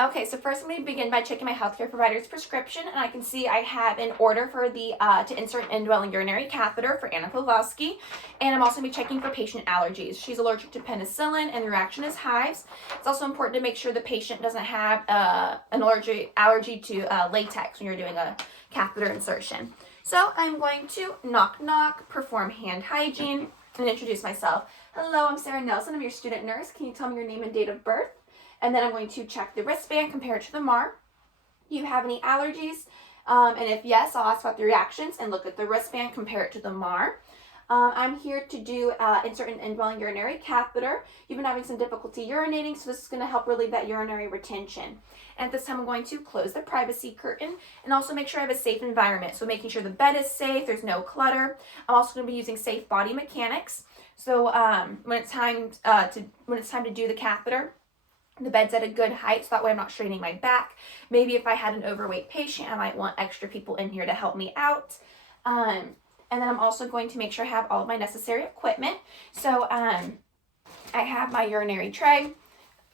Okay, so first I'm going to begin by checking my healthcare provider's prescription, and I can see I have an order for the to insert an indwelling urinary catheter for Anna Kowalski, and I'm also going to be checking for patient allergies. She's allergic to penicillin, and the reaction is hives. It's also important to make sure the patient doesn't have an allergy to latex when you're doing a catheter insertion. So I'm going to knock knock, perform hand hygiene, and introduce myself. Hello, I'm Sarah Nelson. I'm your student nurse. Can you tell me your name and date of birth? And then I'm going to check the wristband, compare it to the MAR. Do you have any allergies? And if yes, I'll ask about the reactions and look at the wristband, compare it to the MAR. I'm here to do insert an indwelling urinary catheter. You've been having some difficulty urinating, so this is going to help relieve that urinary retention. And at this time, I'm going to close the privacy curtain and also make sure I have a safe environment. So making sure the bed is safe, there's no clutter. I'm also going to be using safe body mechanics. So when it's time to do the catheter, the bed's at a good height, so that way I'm not straining my back. Maybe if I had an overweight patient, I might want extra people in here to help me out. And then I'm also going to make sure I have all of my necessary equipment. So I have my urinary tray,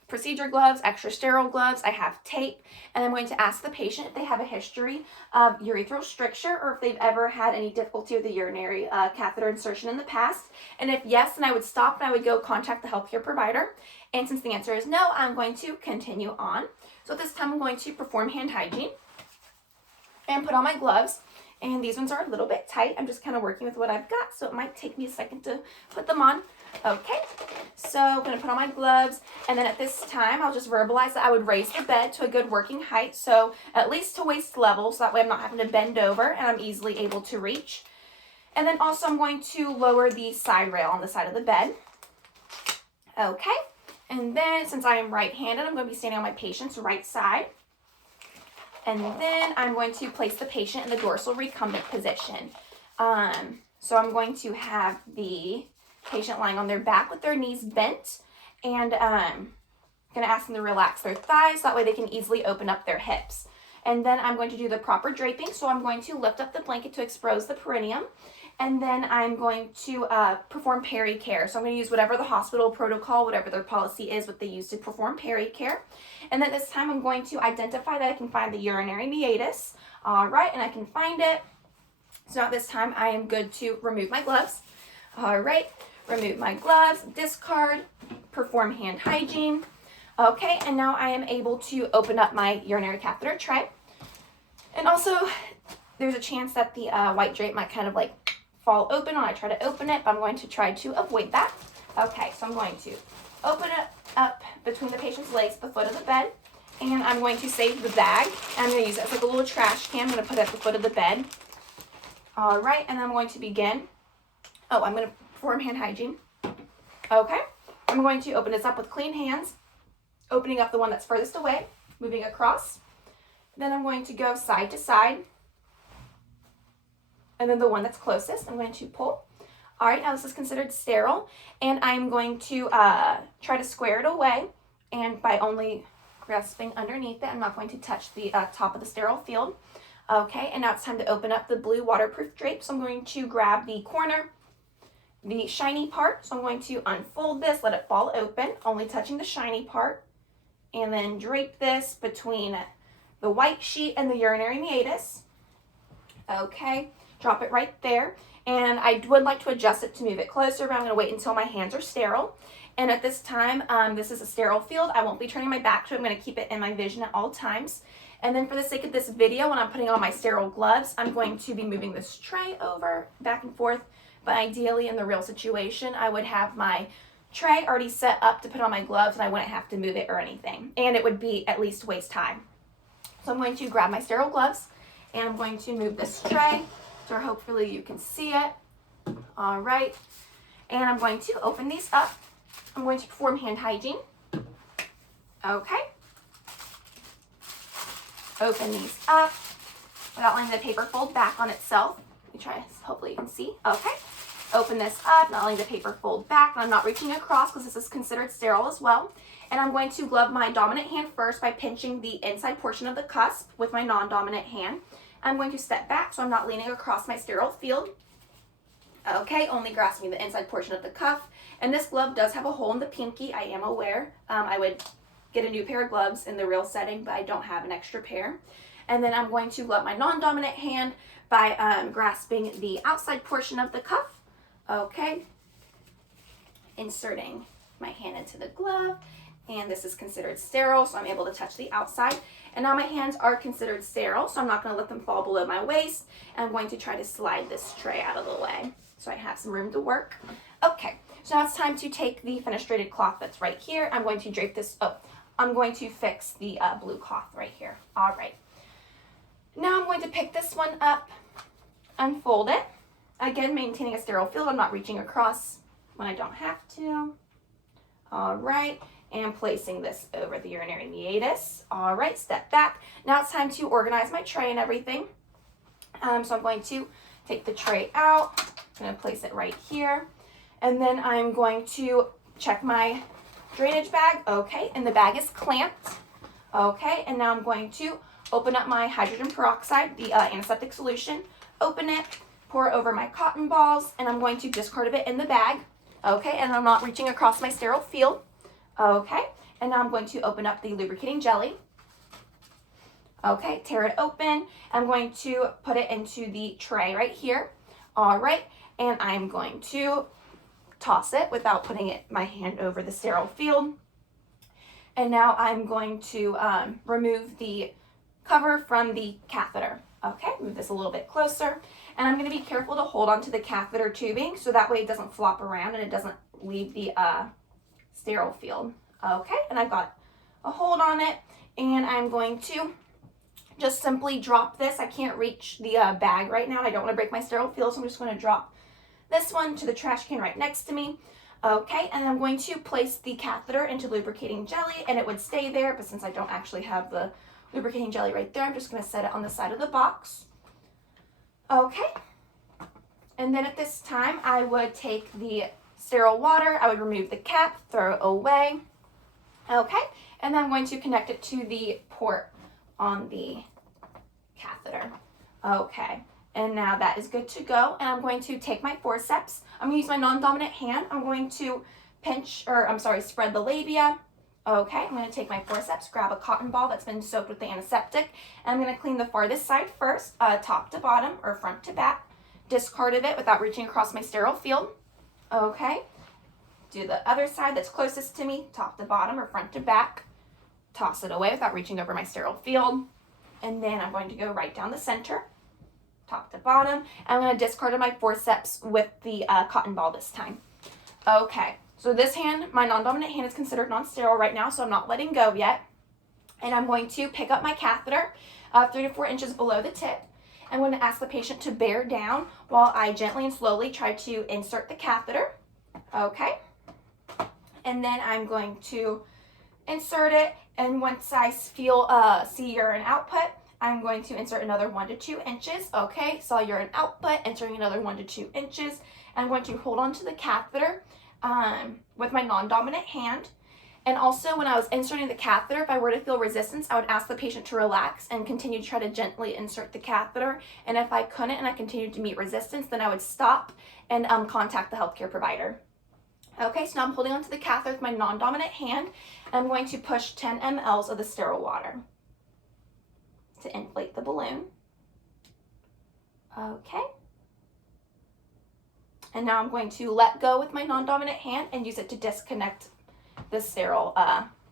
procedure gloves, extra sterile gloves, I have tape, and I'm going to ask the patient if they have a history of urethral stricture or if they've ever had any difficulty with the urinary catheter insertion in the past. And if yes, then I would stop and I would go contact the healthcare provider. And since the answer is no, I'm going to continue on. So at this time, I'm going to perform hand hygiene and put on my gloves. And these ones are a little bit tight. I'm just kind of working with what I've got, so it might take me a second to put them on. Okay, so I'm going to put on my gloves, and then at this time, I'll just verbalize that I would raise the bed to a good working height, so at least to waist level, so that way I'm not having to bend over, and I'm easily able to reach. And then also I'm going to lower the side rail on the side of the bed. Okay, and then since I am right-handed, I'm going to be standing on my patient's right side. And then I'm going to place the patient in the dorsal recumbent position. So I'm going to have the patient lying on their back with their knees bent, and I'm going to ask them to relax their thighs, that way they can easily open up their hips. And then I'm going to do the proper draping, so I'm going to lift up the blanket to expose the perineum, and then I'm going to perform peri-care. So I'm going to use whatever the hospital protocol, whatever their policy is, what they use to perform peri-care. And then this time I'm going to identify that I can find the urinary meatus. All right, and I can find it. So at this time I am good to remove my gloves. All right, remove my gloves, discard, perform hand hygiene. Okay, and now I am able to open up my urinary catheter tray. And also, there's a chance that the white drape might kind of like fall open when I try to open it, but I'm going to try to avoid that. Okay, so I'm going to open it up between the patient's legs at the foot of the bed, and I'm going to save the bag. I'm going to use it as like a little trash can. I'm going to put it at the foot of the bed. All right, and then I'm going to begin. Oh, I'm going to perform hand hygiene. Okay, I'm going to open this up with clean hands, opening up the one that's furthest away, moving across. Then I'm going to go side to side, and then the one that's closest, I'm going to pull. All right, now this is considered sterile, and I'm going to try to square it away, and by only grasping underneath it, I'm not going to touch the top of the sterile field. Okay, and now it's time to open up the blue waterproof drape, so I'm going to grab the corner, the shiny part, so I'm going to unfold this, let it fall open, only touching the shiny part, and then drape this between the white sheet and the urinary meatus. Okay, drop it right there, and I would like to adjust it to move it closer, but I'm going to wait until my hands are sterile. And at this time, this is a sterile field. I won't be turning my back to it. I'm going to keep it in my vision at all times. And then for the sake of this video, when I'm putting on my sterile gloves, I'm going to be moving this tray over back and forth. But ideally, in the real situation, I would have my tray already set up to put on my gloves, and I wouldn't have to move it or anything. And it would be at least waist high. So I'm going to grab my sterile gloves, and I'm going to move this tray so hopefully you can see it. All right. And I'm going to open these up. I'm going to perform hand hygiene. Okay. Open these up without letting the paper fold back on itself. Let me try, hopefully you can see. Okay. Open this up, not letting the paper fold back, and I'm not reaching across because this is considered sterile as well. And I'm going to glove my dominant hand first by pinching the inside portion of the cusp with my non-dominant hand. I'm going to step back so I'm not leaning across my sterile field. Okay, only grasping the inside portion of the cuff. And this glove does have a hole in the pinky, I am aware. I would get a new pair of gloves in the real setting, but I don't have an extra pair. And then I'm going to glove my non-dominant hand by grasping the outside portion of the cuff. Okay. Inserting my hand into the glove. And this is considered sterile, so I'm able to touch the outside. And now my hands are considered sterile, so I'm not going to let them fall below my waist. And I'm going to try to slide this tray out of the way so I have some room to work. Okay, so now it's time to take the fenestrated cloth that's right here. I'm going to drape this, I'm going to fix the blue cloth right here. All right. Now I'm going to pick this one up, unfold it. Again, maintaining a sterile field. I'm not reaching across when I don't have to. All right. And placing this over the urinary meatus. All right, step back. Now it's time to organize my tray and everything. So I'm going to take the tray out. I'm going to place it right here. And then I'm going to check my drainage bag. Okay, and the bag is clamped. Okay, and now I'm going to open up my hydrogen peroxide, the antiseptic solution. Open it, pour it over my cotton balls, and I'm going to discard it in the bag. Okay, and I'm not reaching across my sterile field. Okay, and now I'm going to open up the lubricating jelly. Okay, tear it open. I'm going to put it into the tray right here. All right, and I'm going to toss it without putting my hand over the sterile field. And now I'm going to remove the cover from the catheter. Okay, move this a little bit closer. And I'm going to be careful to hold onto the catheter tubing so that way it doesn't flop around and it doesn't leave the sterile field. Okay, and I've got a hold on it, and I'm going to just simply drop this. I can't reach the bag right now, and I don't want to break my sterile field, so I'm just going to drop this one to the trash can right next to me. Okay, and I'm going to place the catheter into lubricating jelly, and it would stay there, but since I don't actually have the lubricating jelly right there, I'm just going to set it on the side of the box. Okay, and then at this time, I would take the sterile water, I would remove the cap, throw it away. Okay, and then I'm going to connect it to the port on the catheter. Okay, and now that is good to go. And I'm going to take my forceps. I'm going to use my non-dominant hand. I'm going to spread the labia. Okay, I'm going to take my forceps, grab a cotton ball that's been soaked with the antiseptic, and I'm going to clean the farthest side first, top to bottom or front to back. Discard of it without reaching across my sterile field. Okay, do the other side that's closest to me, top to bottom or front to back. Toss it away without reaching over my sterile field. And then I'm going to go right down the center, top to bottom. I'm going to discard my forceps with the cotton ball this time. Okay, so this hand, my non-dominant hand, is considered non-sterile right now, so I'm not letting go yet. And I'm going to pick up my catheter 3 to 4 inches below the tip. I'm going to ask the patient to bear down while I gently and slowly try to insert the catheter. Okay. And then I'm going to insert it. And once I see urine output, I'm going to insert another 1 to 2 inches. Okay. Saw urine output, entering another 1 to 2 inches. I'm going to hold on to the catheter with my non-dominant hand. And also, when I was inserting the catheter, if I were to feel resistance, I would ask the patient to relax and continue to try to gently insert the catheter. And if I couldn't and I continued to meet resistance, then I would stop and contact the healthcare provider. Okay, so now I'm holding onto the catheter with my non-dominant hand, and I'm going to push 10 mLs of the sterile water to inflate the balloon. Okay. And now I'm going to let go with my non-dominant hand and use it to disconnect the sterile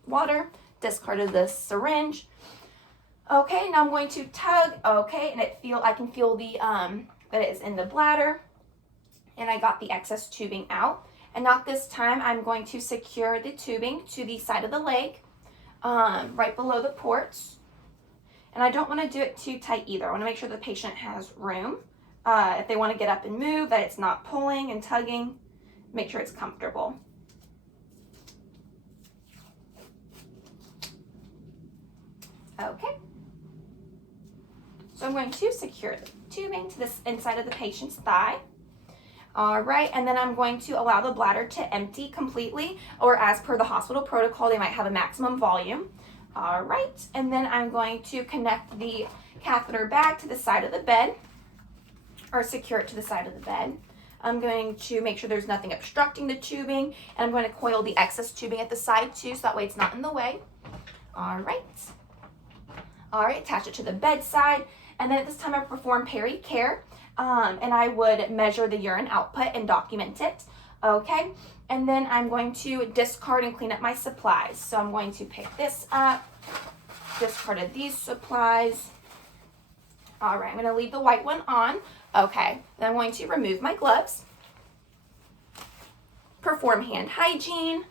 water, discarded the syringe. Okay, now I'm going to tug. Okay, and I can feel the that it is in the bladder, and I got the excess tubing out. And now this time I'm going to secure the tubing to the side of the leg, right below the ports. And I don't want to do it too tight either. I want to make sure the patient has room. If they want to get up and move, that it's not pulling and tugging, make sure it's comfortable. Okay. So I'm going to secure the tubing to this inside of the patient's thigh. All right, and then I'm going to allow the bladder to empty completely, or as per the hospital protocol, they might have a maximum volume. All right, and then I'm going to connect the catheter back to the side of the bed, or secure it to the side of the bed. I'm going to make sure there's nothing obstructing the tubing, and I'm going to coil the excess tubing at the side too, so that way it's not in the way. All right. All right, attach it to the bedside. And then at this time I perform peri-care, and I would measure the urine output and document it. Okay, and then I'm going to discard and clean up my supplies. So I'm going to pick this up, discarded these supplies. All right, I'm going to leave the white one on. Okay, then I'm going to remove my gloves, perform hand hygiene.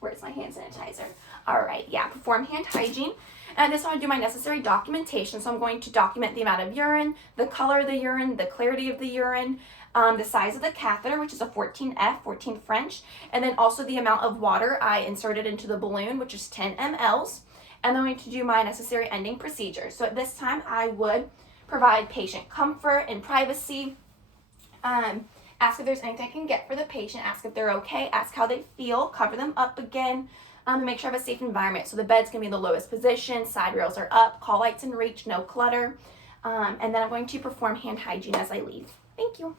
Where's my hand sanitizer? All right, yeah, perform hand hygiene. And this one I do my necessary documentation. So I'm going to document the amount of urine, the color of the urine, the clarity of the urine, the size of the catheter, which is a 14F, 14 French, and then also the amount of water I inserted into the balloon, which is 10 mLs. And then I'm going to do my necessary ending procedure. So at this time, I would provide patient comfort and privacy, ask if there's anything I can get for the patient, ask if they're okay, ask how they feel, cover them up again, and make sure I have a safe environment. So the bed's going to be in the lowest position, side rails are up, call lights in reach, no clutter. And then I'm going to perform hand hygiene as I leave. Thank you.